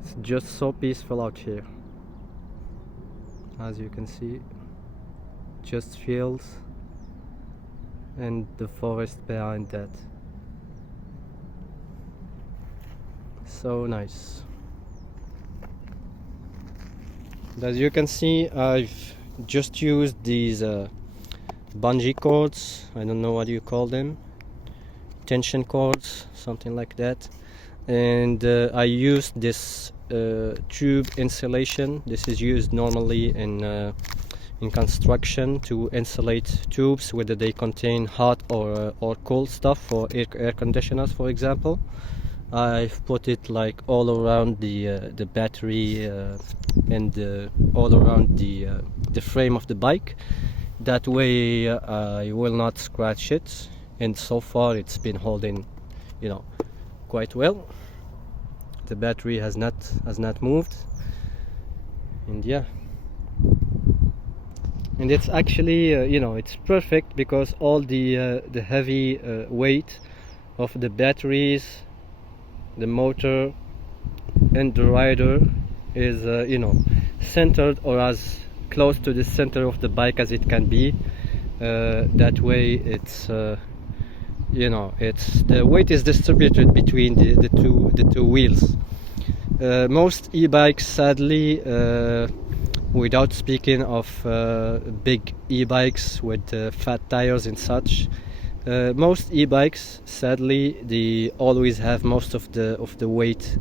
It's just so peaceful out here. As you can see, just fields and the forest behind that. So nice. And as you can see, I've just used these bungee cords. I don't know what you call them, tension cords, something like that. And I used this tube insulation. This is used normally in construction to insulate tubes, whether they contain hot or cold stuff for air conditioners, for example. I've put it like all around the battery and all around the frame of the bike. That way I will not scratch it, and so far it's been holding, quite well. The battery has not moved, and yeah, and it's actually it's perfect because all the heavy weight of the batteries, the motor and the rider is centered or as close to the center of the bike as it can be. That way it's it's the weight is distributed between the two wheels. Most e-bikes, sadly, without speaking of big e-bikes with fat tires and such, most e-bikes, sadly, they always have most of the weight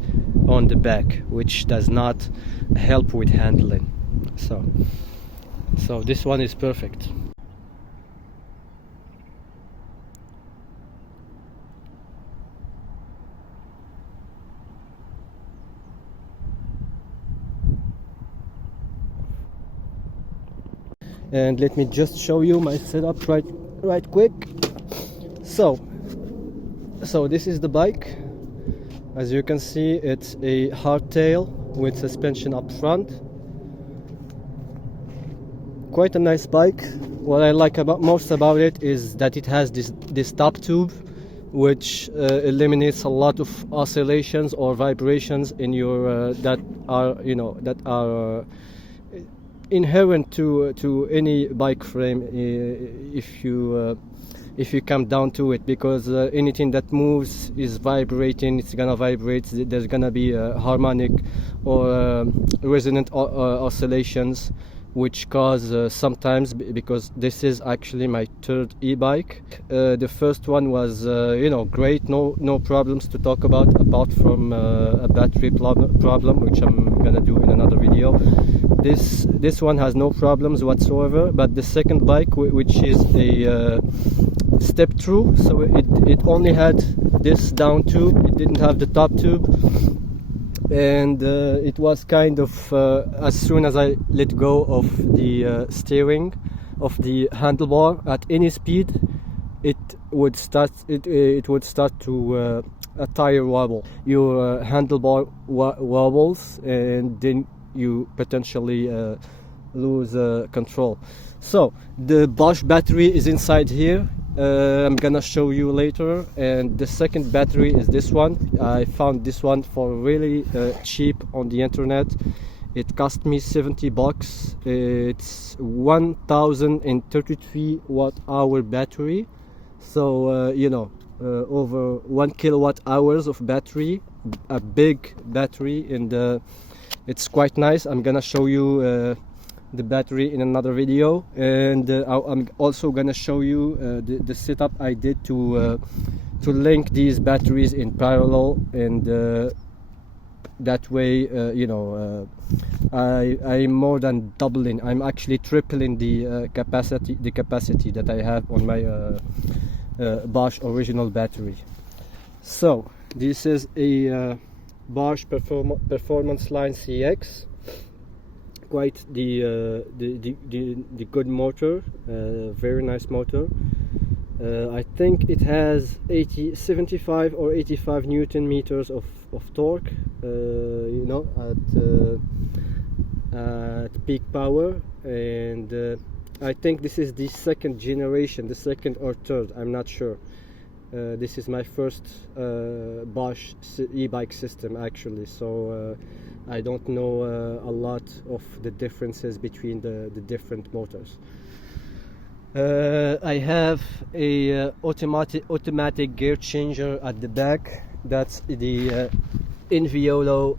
on the back, which does not help with handling. So this one is perfect. And let me just show you my setup right quick. So this is the bike. As you can see, it's a hardtail with suspension up front. Quite a nice bike. What I like most about it is that it has this top tube, which eliminates a lot of oscillations or vibrations in your that are inherent to any bike frame, if you come down to it, because anything that moves is vibrating. It's gonna vibrate. There's gonna be harmonic or resonant oscillations, which cause sometimes, because this is actually my third e-bike. The first one was great, no problems to talk about apart from a battery problem, which I'm gonna do in another video. This one has no problems whatsoever, but the second bike, which is a step through, so it only had this down tube, it didn't have the top tube, and it was kind of as soon as I let go of the steering of the handlebar at any speed, it would start to a tire wobble. Your handlebar wobbles, and then you potentially lose control. So the Bosch battery is inside here. I'm gonna show you later. And the second battery is this one. I found this one for really cheap on the internet. It cost me $70. It's 1033 watt-hour battery, so over 1 kilowatt hours of battery, a big battery, and it's quite nice. I'm gonna show you the battery in another video, and I'm also gonna show you the setup I did to link these batteries in parallel, and that way I'm more than doubling. I'm actually tripling the capacity that I have on my Bosch original battery. So this is a Bosch Performance Line CX. Quite the good motor, very nice motor. I think it has 75 or 85 Newton meters of torque, at peak power, and I think this is the second generation, the second or third, I'm not sure. This is my first Bosch e-bike system actually, so I don't know a lot of the differences between the different motors. I have a automatic gear changer at the back. That's the Inviolo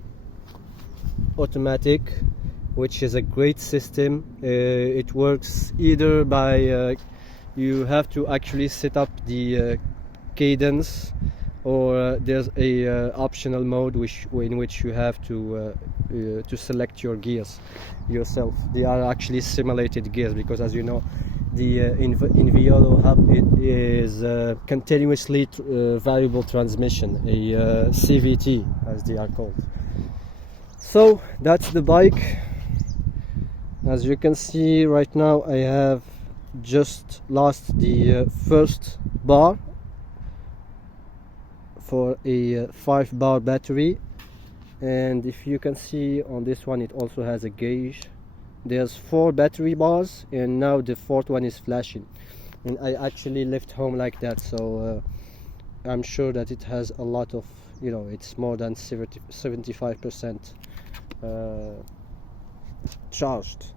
automatic, which is a great system. It works either by you have to actually set up the cadence, or there's a optional mode in which you have to select your gears yourself. They are actually simulated gears because, as you know, the Inviolo hub is continuously variable transmission, a CVT as they are called. So that's the bike. As you can see right now, I have just lost the first bar for a 5-bar battery, and if you can see on this one, it also has a gauge. There's 4 battery bars, and now the 4th one is flashing, and I actually left home like that, so I'm sure that it has a lot of, you know, it's more than 75% charged.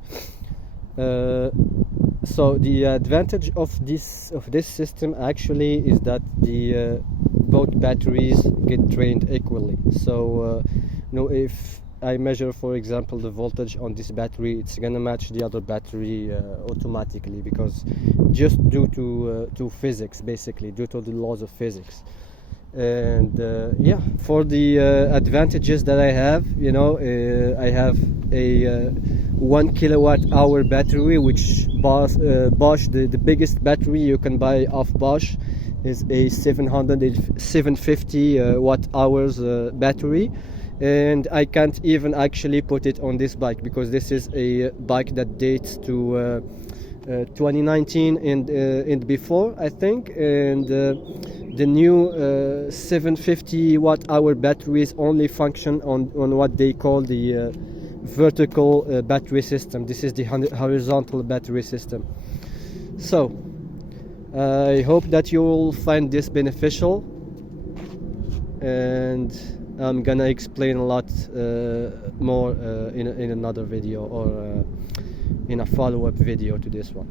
So the advantage of this system actually is that the both batteries get drained equally. So you know, if I measure, for example, the voltage on this battery, it's gonna match the other battery automatically, because just due to physics, basically due to the laws of physics. And yeah, for the advantages that I have, you know, I have a 1 kilowatt-hour battery, which Bosch, the biggest battery you can buy off Bosch is a 750 watt-hours battery. And I can't even actually put it on this bike, because this is a bike that dates to 2019 and before, I think. And the new 750 watt-hour batteries only function on what they call the vertical battery system. This is the horizontal battery system. So I hope that you will find this beneficial, and I'm gonna explain a lot more in another video, or in a follow-up video to this one.